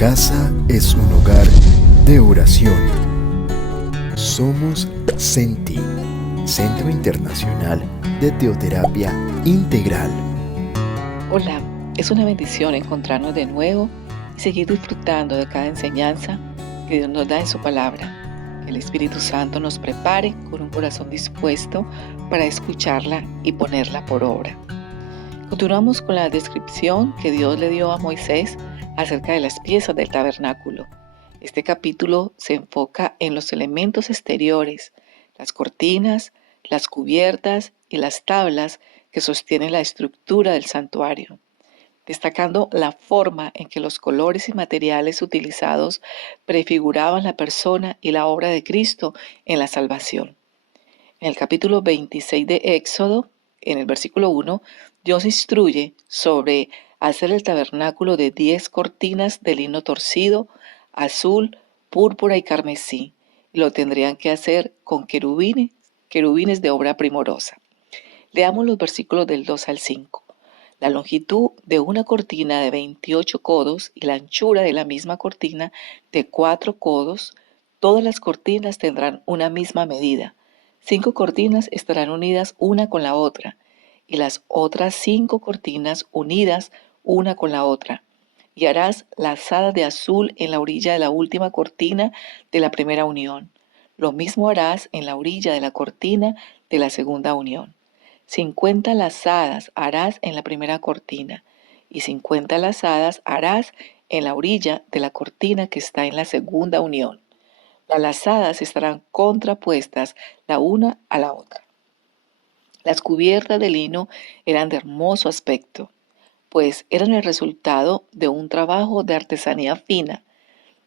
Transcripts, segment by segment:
casa es un lugar de oración. Somos CENTI, Centro Internacional de Teoterapia Integral. Hola, es una bendición encontrarnos de nuevo y seguir disfrutando de cada enseñanza que Dios nos da en su palabra. Que el Espíritu Santo nos prepare con un corazón dispuesto para escucharla y ponerla por obra. Continuamos con la descripción que Dios le dio a Moisés acerca de las piezas del tabernáculo. Este capítulo se enfoca en los elementos exteriores, las cortinas, las cubiertas y las tablas que sostienen la estructura del santuario, destacando la forma en que los colores y materiales utilizados prefiguraban la persona y la obra de Cristo en la salvación. En el capítulo 26 de Éxodo, en el versículo 1, Dios instruye sobre hacer el tabernáculo de 10 cortinas de lino torcido, azul, púrpura y carmesí, y lo tendrían que hacer con querubines de obra primorosa. Leamos los versículos del 2 al 5. La longitud de una cortina de 28 codos y la anchura de la misma cortina de 4 codos, todas las cortinas tendrán una misma medida. 5 cortinas estarán unidas una con la otra, y las otras 5 cortinas unidas una con la otra. Y harás lazadas de azul en la orilla de la última cortina de la primera unión. Lo mismo harás en la orilla de la cortina de la segunda unión. 50 lazadas harás en la primera cortina, y 50 lazadas harás en la orilla de la cortina que está en la segunda unión. Las lazadas estarán contrapuestas la una a la otra. Las cubiertas de lino eran de hermoso aspecto, pues eran el resultado de un trabajo de artesanía fina.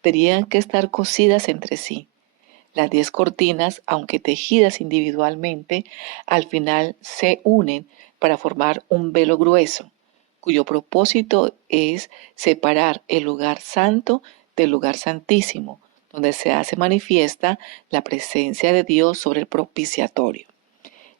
Tenían que estar cosidas entre sí. Las 10 cortinas, aunque tejidas individualmente, al final se unen para formar un velo grueso, cuyo propósito es separar el lugar santo del lugar santísimo, donde se hace manifiesta la presencia de Dios sobre el propiciatorio.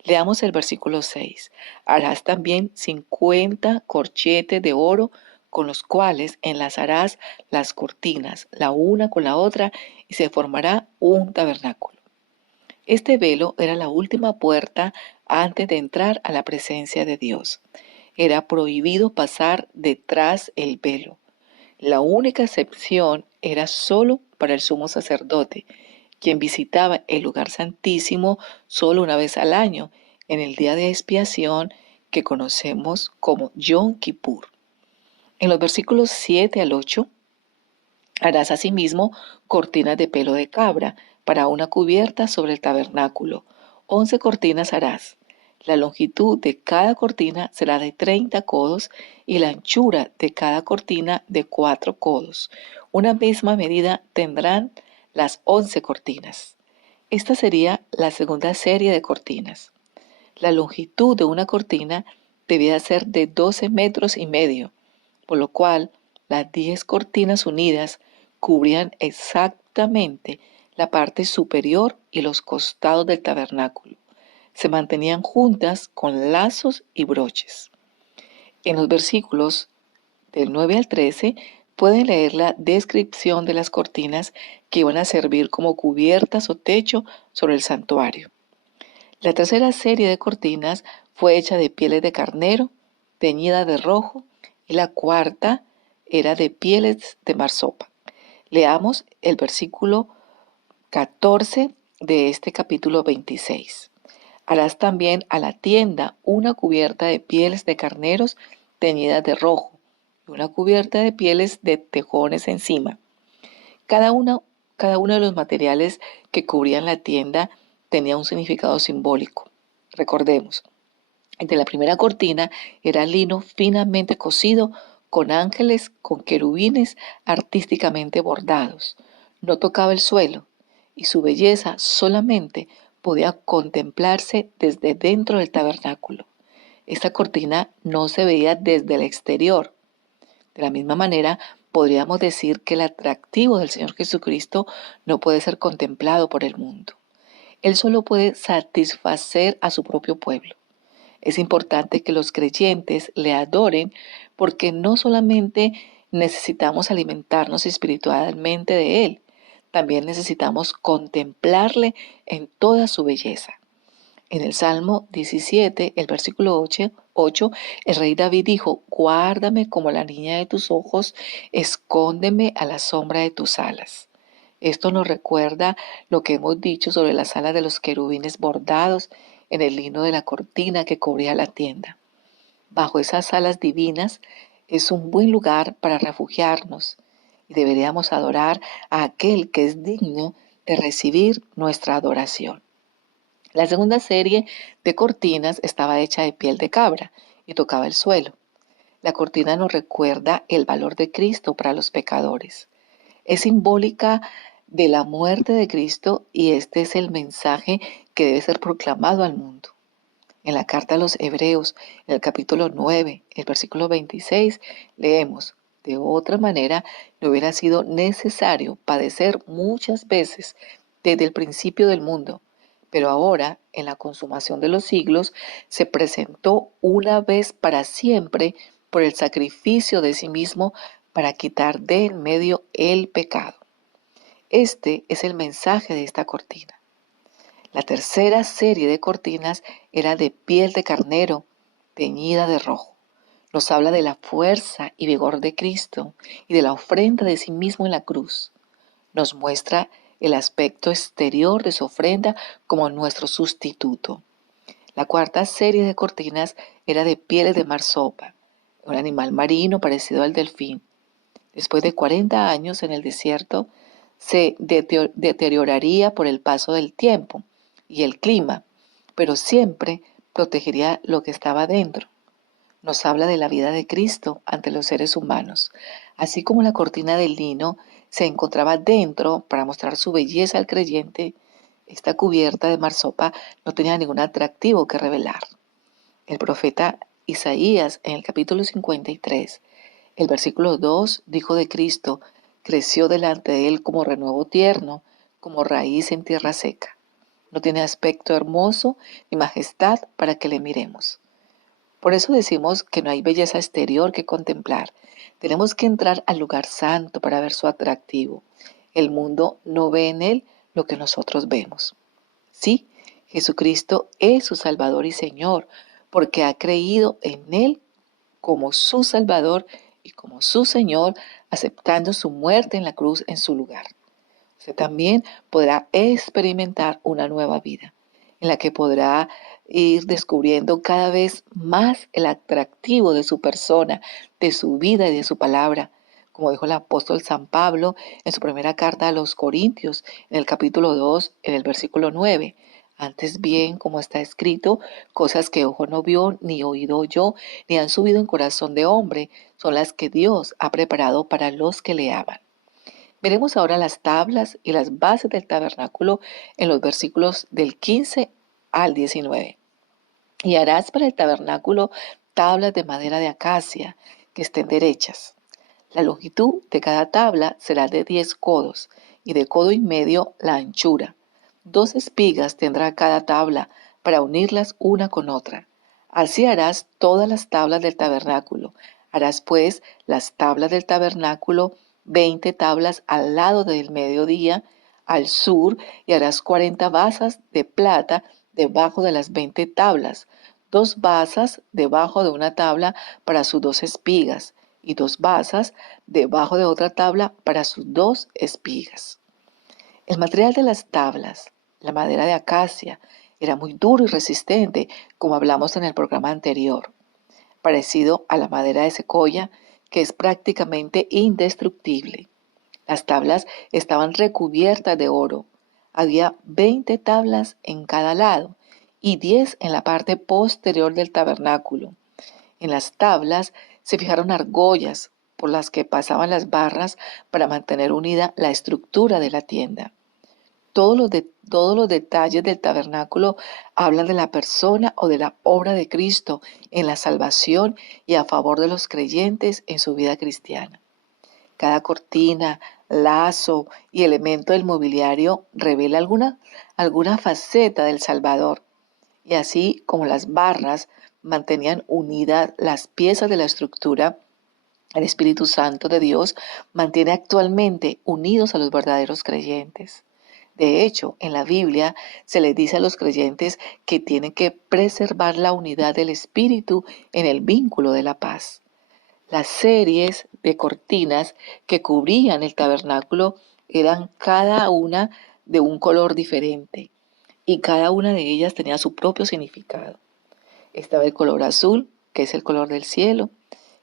Leamos el versículo 6. Harás también 50 corchetes de oro con los cuales enlazarás las cortinas, la una con la otra, y se formará un tabernáculo. Este velo era la última puerta antes de entrar a la presencia de Dios. Era prohibido pasar detrás el velo. La única excepción era solo para el sumo sacerdote, quien visitaba el lugar santísimo solo una vez al año, en el día de expiación que conocemos como Yom Kippur. En los versículos 7 al 8, harás asimismo cortinas de pelo de cabra para una cubierta sobre el tabernáculo. 11 cortinas harás. La longitud de cada cortina será de 30 codos y la anchura de cada cortina de 4 codos. Una misma medida tendrán las 11 cortinas. Esta sería la segunda serie de cortinas. La longitud de una cortina debía ser de 12 metros y medio, por lo cual las 10 cortinas unidas cubrían exactamente la parte superior y los costados del tabernáculo. Se mantenían juntas con lazos y broches. En los versículos del 9 al 13 pueden leer la descripción de las cortinas que iban a servir como cubiertas o techo sobre el santuario. La tercera serie de cortinas fue hecha de pieles de carnero, teñida de rojo, y la cuarta era de pieles de marsopa. Leamos el versículo 14 de este capítulo 26. Harás también a la tienda una cubierta de pieles de carneros teñidas de rojo y una cubierta de pieles de tejones encima. Cada uno de los materiales que cubrían la tienda tenía un significado simbólico. Recordemos, el de la primera cortina era lino finamente cosido con ángeles, con querubines artísticamente bordados. No tocaba el suelo y su belleza solamente podía contemplarse desde dentro del tabernáculo. Esta cortina no se veía desde el exterior. De la misma manera, podríamos decir que el atractivo del Señor Jesucristo no puede ser contemplado por el mundo. Él solo puede satisfacer a su propio pueblo. Es importante que los creyentes le adoren porque no solamente necesitamos alimentarnos espiritualmente de Él. También necesitamos contemplarle en toda su belleza. En el Salmo 17, el versículo 8, el rey David dijo: guárdame como la niña de tus ojos, escóndeme a la sombra de tus alas. Esto nos recuerda lo que hemos dicho sobre las alas de los querubines bordados en el lino de la cortina que cubría la tienda. Bajo esas alas divinas es un buen lugar para refugiarnos y deberíamos adorar a aquel que es digno de recibir nuestra adoración. La segunda serie de cortinas estaba hecha de piel de cabra y tocaba el suelo. La cortina nos recuerda el valor de Cristo para los pecadores. Es simbólica de la muerte de Cristo y este es el mensaje que debe ser proclamado al mundo. En la carta a los Hebreos, en el capítulo 9, el versículo 26, leemos: de otra manera, no hubiera sido necesario padecer muchas veces desde el principio del mundo, pero ahora, en la consumación de los siglos, se presentó una vez para siempre por el sacrificio de sí mismo para quitar de en medio el pecado. Este es el mensaje de esta cortina. La tercera serie de cortinas era de piel de carnero, teñida de rojo. Nos habla de la fuerza y vigor de Cristo y de la ofrenda de sí mismo en la cruz. Nos muestra el aspecto exterior de su ofrenda como nuestro sustituto. La cuarta serie de cortinas era de pieles de marsopa, un animal marino parecido al delfín. Después de 40 años en el desierto, se deterioraría por el paso del tiempo y el clima, pero siempre protegería lo que estaba dentro. Nos habla de la vida de Cristo ante los seres humanos, así como la cortina de lino se encontraba dentro para mostrar su belleza al creyente. Esta cubierta de marsopa no tenía ningún atractivo que revelar. El profeta Isaías, en el capítulo 53, el versículo 2, dijo de Cristo: creció delante de él como renuevo tierno, como raíz en tierra seca. No tiene aspecto hermoso ni majestad para que le miremos. Por eso decimos que no hay belleza exterior que contemplar. Tenemos que entrar al lugar santo para ver su atractivo. El mundo no ve en él lo que nosotros vemos. Sí, Jesucristo es su Salvador y Señor, porque ha creído en él como su Salvador y como su Señor, aceptando su muerte en la cruz en su lugar. Usted también podrá experimentar una nueva vida, en la que podrá ir descubriendo cada vez más el atractivo de su persona, de su vida y de su palabra. Como dijo el apóstol San Pablo en su primera carta a los Corintios, en el capítulo 2, en el versículo 9. Antes bien, como está escrito, cosas que ojo no vio, ni oído oyó, ni han subido en corazón de hombre, son las que Dios ha preparado para los que le aman. Veremos ahora las tablas y las bases del tabernáculo en los versículos del 15 al 19. Y harás para el tabernáculo tablas de madera de acacia que estén derechas. La longitud de cada tabla será de 10 codos y de codo y medio la anchura. 2 espigas tendrá cada tabla para unirlas una con otra. Así harás todas las tablas del tabernáculo. Harás pues las tablas del tabernáculo 20 tablas al lado del mediodía, al sur, y harás 40 basas de plata debajo de las 20 tablas, 2 basas debajo de una tabla para sus 2 espigas, y 2 basas debajo de otra tabla para sus 2 espigas. El material de las tablas, la madera de acacia, era muy duro y resistente, como hablamos en el programa anterior, parecido a la madera de secoya, que es prácticamente indestructible. Las tablas estaban recubiertas de oro. Había 20 tablas en cada lado y 10 en la parte posterior del tabernáculo. En las tablas se fijaron argollas por las que pasaban las barras para mantener unida la estructura de la tienda. Todos los detalles del tabernáculo hablan de la persona o de la obra de Cristo en la salvación y a favor de los creyentes en su vida cristiana. Cada cortina, lazo y elemento del mobiliario revela alguna faceta del Salvador. Y así como las barras mantenían unidas las piezas de la estructura, El Espíritu Santo de Dios mantiene actualmente unidos a los verdaderos creyentes. De hecho, en la Biblia se les dice a los creyentes que tienen que preservar la unidad del Espíritu en el vínculo de la paz. Las series de cortinas que cubrían el tabernáculo eran cada una de un color diferente y cada una de ellas tenía su propio significado. Estaba el color azul, que es el color del cielo.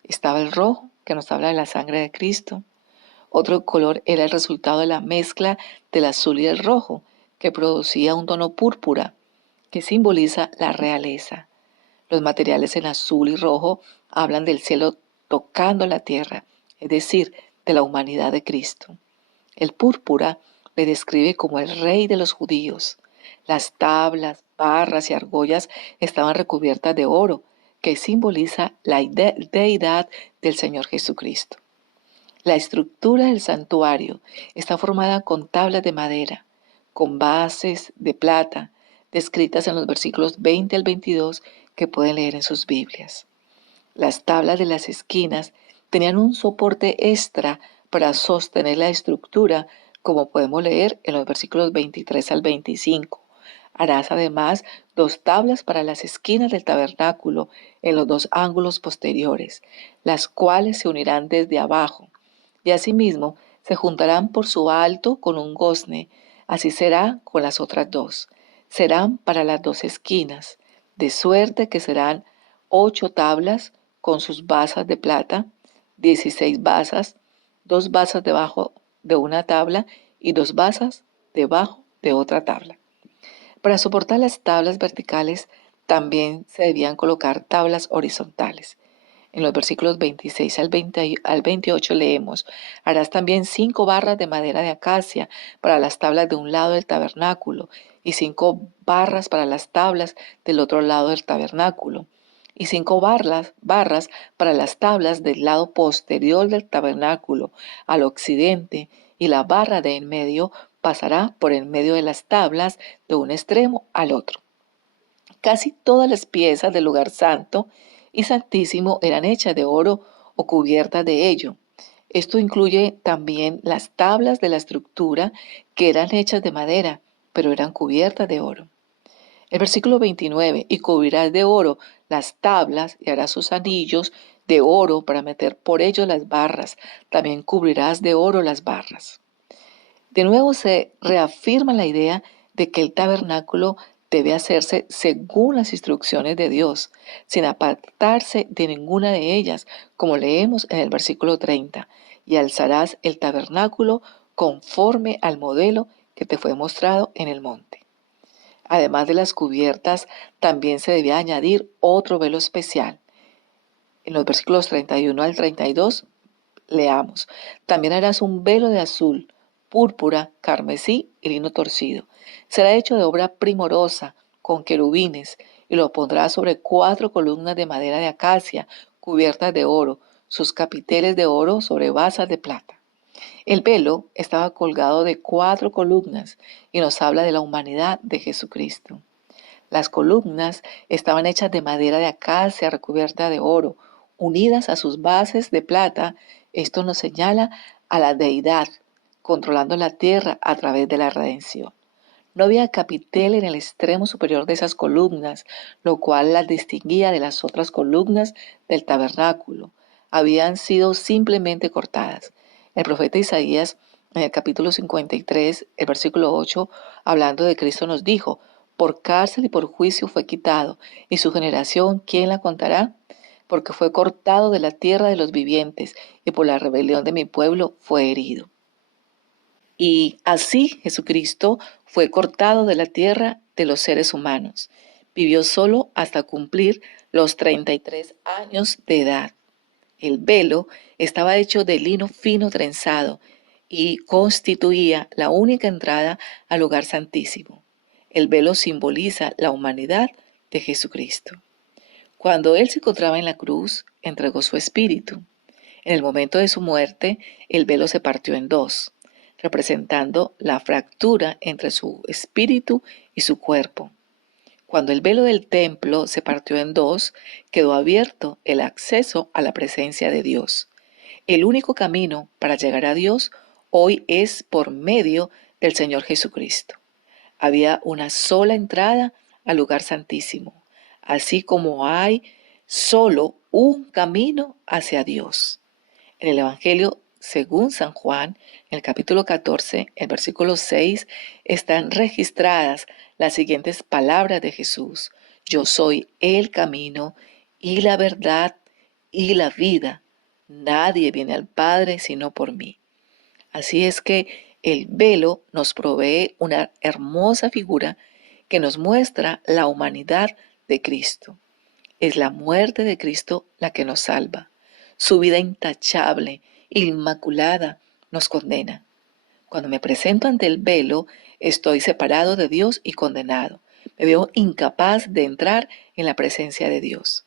Estaba el rojo, que nos habla de la sangre de Cristo. Otro color era el resultado de la mezcla del azul y el rojo, que producía un tono púrpura, que simboliza la realeza. Los materiales en azul y rojo hablan del cielo tocando la tierra, es decir, de la humanidad de Cristo. El púrpura le describe como el rey de los judíos. Las tablas, barras y argollas estaban recubiertas de oro, que simboliza la deidad del Señor Jesucristo. La estructura del santuario está formada con tablas de madera, con bases de plata, descritas en los versículos 20 al 22 que pueden leer en sus Biblias. Las tablas de las esquinas tenían un soporte extra para sostener la estructura, como podemos leer en los versículos 23 al 25. Harás además 2 tablas para las esquinas del tabernáculo en los 2 ángulos posteriores, las cuales se unirán desde abajo, y asimismo se juntarán por su alto con un gozne. Así será con las otras 2. Serán para las 2 esquinas, de suerte que serán 8 tablas con sus basas de plata, 16 basas, 2 basas debajo de una tabla y 2 basas debajo de otra tabla. Para soportar las tablas verticales también se debían colocar tablas horizontales. En los versículos 26 al 28 leemos: harás también 5 barras de madera de acacia para las tablas de un lado del tabernáculo y 5 barras para las tablas del otro lado del tabernáculo y 5 barras para las tablas del lado posterior del tabernáculo al occidente, y la barra de en medio pasará por en medio de las tablas de un extremo al otro. Casi todas las piezas del lugar santo y santísimo eran hechas de oro o cubiertas de ello. Esto incluye también las tablas de la estructura, que eran hechas de madera, pero eran cubiertas de oro. El versículo 29, y cubrirás de oro las tablas y harás sus anillos de oro para meter por ellos las barras. También cubrirás de oro las barras. De nuevo se reafirma la idea de que el tabernáculo debe hacerse según las instrucciones de Dios, sin apartarse de ninguna de ellas, como leemos en el versículo 30, y alzarás el tabernáculo conforme al modelo que te fue mostrado en el monte. Además de las cubiertas, también se debía añadir otro velo especial. En los versículos 31 al 32 leamos: también harás un velo de azul, púrpura, carmesí y lino torcido. Será hecho de obra primorosa, con querubines, y lo pondrás sobre 4 columnas de madera de acacia, cubiertas de oro, sus capiteles de oro sobre basas de plata. El velo estaba colgado de 4 columnas y nos habla de la humanidad de Jesucristo. Las columnas estaban hechas de madera de acacia recubierta de oro, unidas a sus bases de plata. Esto nos señala a la deidad, controlando la tierra a través de la redención. No había capitel en el extremo superior de esas columnas, lo cual las distinguía de las otras columnas del tabernáculo. Habían sido simplemente cortadas. El profeta Isaías, en el capítulo 53, el versículo 8, hablando de Cristo, nos dijo: por cárcel y por juicio fue quitado, y su generación, ¿quién la contará? Porque fue cortado de la tierra de los vivientes, y por la rebelión de mi pueblo fue herido. Y así Jesucristo fue cortado de la tierra de los seres humanos. Vivió solo hasta cumplir los 33 años de edad. El velo estaba hecho de lino fino trenzado y constituía la única entrada al lugar santísimo. El velo simboliza la humanidad de Jesucristo. Cuando Él se encontraba en la cruz, entregó su espíritu. En el momento de su muerte, el velo se partió en 2, representando la fractura entre su espíritu y su cuerpo. Cuando el velo del templo se partió en 2, quedó abierto el acceso a la presencia de Dios. El único camino para llegar a Dios hoy es por medio del Señor Jesucristo. Había una sola entrada al lugar santísimo, así como hay solo un camino hacia Dios. En el Evangelio según San Juan, en el capítulo 14, el versículo 6, están registradas las siguientes palabras de Jesús: Yo soy el camino y la verdad y la vida. Nadie viene al Padre sino por mí. Así es que el velo nos provee una hermosa figura que nos muestra la humanidad de Cristo. Es la muerte de Cristo la que nos salva. Su vida intachable, inmaculada, nos condena. Cuando me presento ante el velo, estoy separado de Dios y condenado. Me veo incapaz de entrar en la presencia de Dios.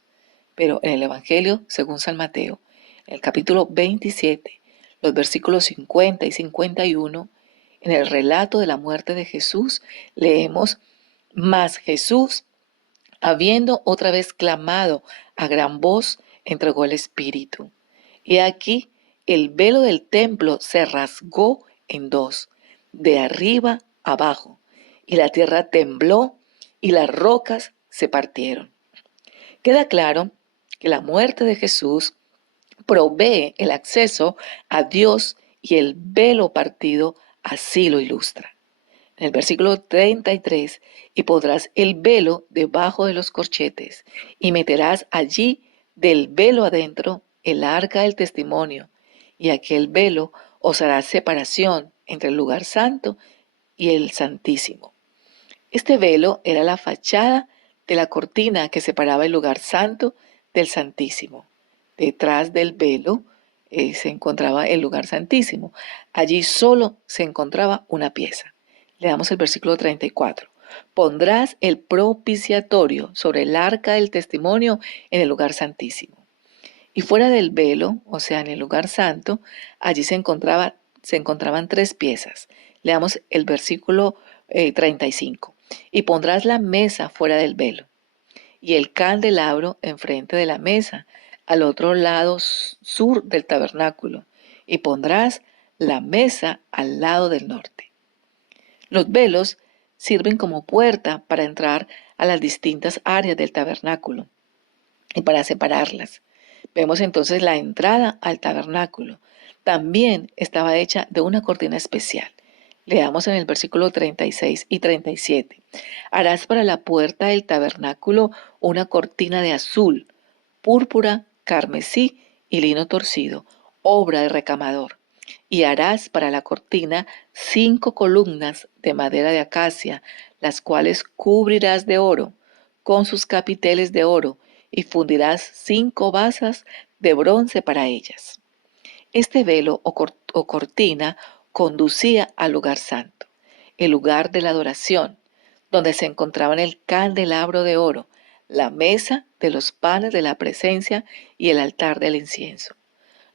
Pero en el Evangelio, según San Mateo, en el capítulo 27, los versículos 50 y 51, en el relato de la muerte de Jesús, leemos: Mas Jesús, habiendo otra vez clamado a gran voz, entregó el Espíritu. Y aquí el velo del templo se rasgó en dos, de arriba abajo, y la tierra tembló y las rocas se partieron. Queda claro que la muerte de Jesús provee el acceso a Dios y el velo partido así lo ilustra. En el versículo 33, y pondrás el velo debajo de los corchetes, y meterás allí del velo adentro el arca del testimonio, y aquel velo os hará separación entre el lugar santo y el santísimo. Este velo era la fachada de la cortina que separaba el lugar santo del santísimo. Detrás del velo se encontraba el lugar santísimo. Allí solo se encontraba una pieza. Leamos el versículo 34. Pondrás el propiciatorio sobre el arca del testimonio en el lugar santísimo. Y fuera del velo, o sea, en el lugar santo, allí se encontraban tres piezas. Leamos el versículo 35. Y pondrás la mesa fuera del velo, y el candelabro enfrente de la mesa, al otro lado sur del tabernáculo, y pondrás la mesa al lado del norte. Los velos sirven como puerta para entrar a las distintas áreas del tabernáculo y para separarlas. Vemos entonces la entrada al tabernáculo. También estaba hecha de una cortina especial. Leamos en el versículo 36 y 37. Harás para la puerta del tabernáculo una cortina de azul, púrpura, carmesí y lino torcido, obra de recamador. Y harás para la cortina 5 columnas de madera de acacia, las cuales cubrirás de oro, con sus capiteles de oro, y fundirás 5 basas de bronce para ellas. Este velo o cortina conducía al lugar santo, el lugar de la adoración, donde se encontraban el candelabro de oro, la mesa de los panes de la presencia y el altar del incienso.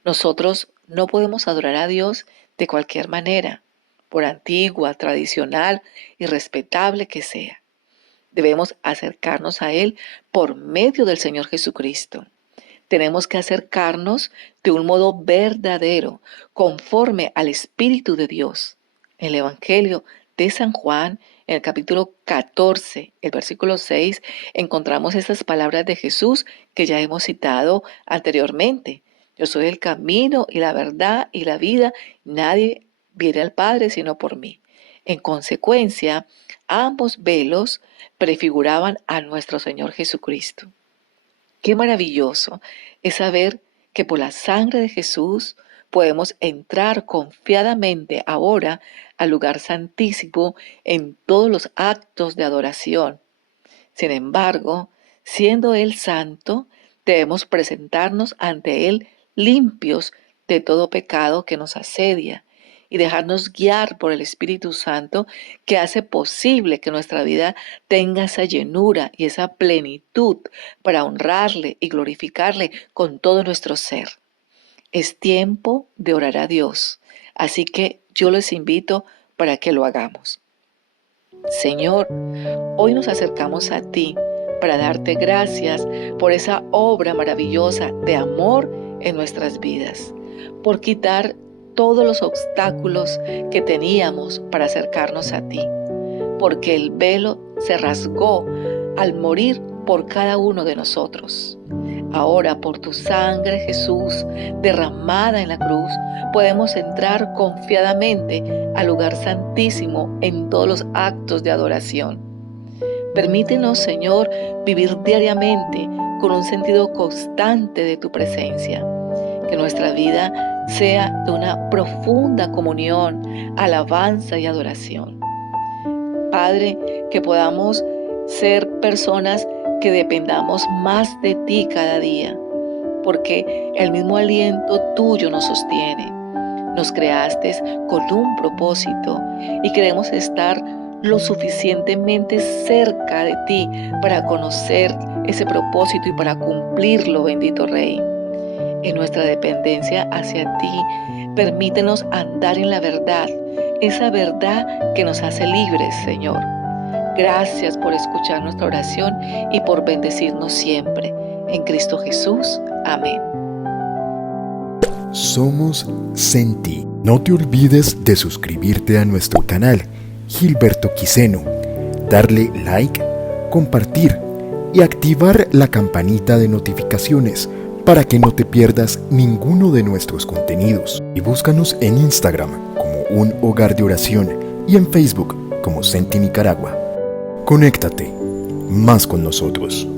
Nosotros no podemos adorar a Dios de cualquier manera, por antigua, tradicional y respetable que sea. Debemos acercarnos a Él por medio del Señor Jesucristo. Tenemos que acercarnos de un modo verdadero, conforme al Espíritu de Dios. En el Evangelio de San Juan, en el capítulo 14, el versículo 6, encontramos estas palabras de Jesús que ya hemos citado anteriormente. Yo soy el camino y la verdad y la vida. Nadie viene al Padre sino por mí. En consecuencia, ambos velos prefiguraban a nuestro Señor Jesucristo. Qué maravilloso es saber que por la sangre de Jesús podemos entrar confiadamente ahora al lugar santísimo en todos los actos de adoración. Sin embargo, siendo Él santo, debemos presentarnos ante Él limpios de todo pecado que nos asedia y dejarnos guiar por el Espíritu Santo, que hace posible que nuestra vida tenga esa llenura y esa plenitud para honrarle y glorificarle con todo nuestro ser. Es tiempo de orar a Dios, así que yo les invito para que lo hagamos. Señor, hoy nos acercamos a ti para darte gracias por esa obra maravillosa de amor en nuestras vidas. por quitar todos los obstáculos que teníamos para acercarnos a ti, porque el velo se rasgó al morir por cada uno de nosotros. Ahora, por tu sangre, Jesús, derramada en la cruz, podemos entrar confiadamente al lugar santísimo en todos los actos de adoración. Permítenos, Señor, vivir diariamente con un sentido constante de tu presencia. Que nuestra vida sea de una profunda comunión, alabanza y adoración. Padre, que podamos ser personas que dependamos más de ti cada día, porque el mismo aliento tuyo nos sostiene. Nos creaste con un propósito y queremos estar lo suficientemente cerca de ti para conocer ese propósito y para cumplirlo, bendito Rey. En nuestra dependencia hacia ti, permítenos andar en la verdad, esa verdad que nos hace libres, Señor. Gracias por escuchar nuestra oración y por bendecirnos siempre. En Cristo Jesús. Amén. Somos Senti. No te olvides de suscribirte a nuestro canal Gilberto Quiseno, darle like, compartir y activar la campanita de notificaciones para que no te pierdas ninguno de nuestros contenidos. Y búscanos en Instagram como Un Hogar de Oración y en Facebook como Senti Nicaragua. Conéctate más con nosotros.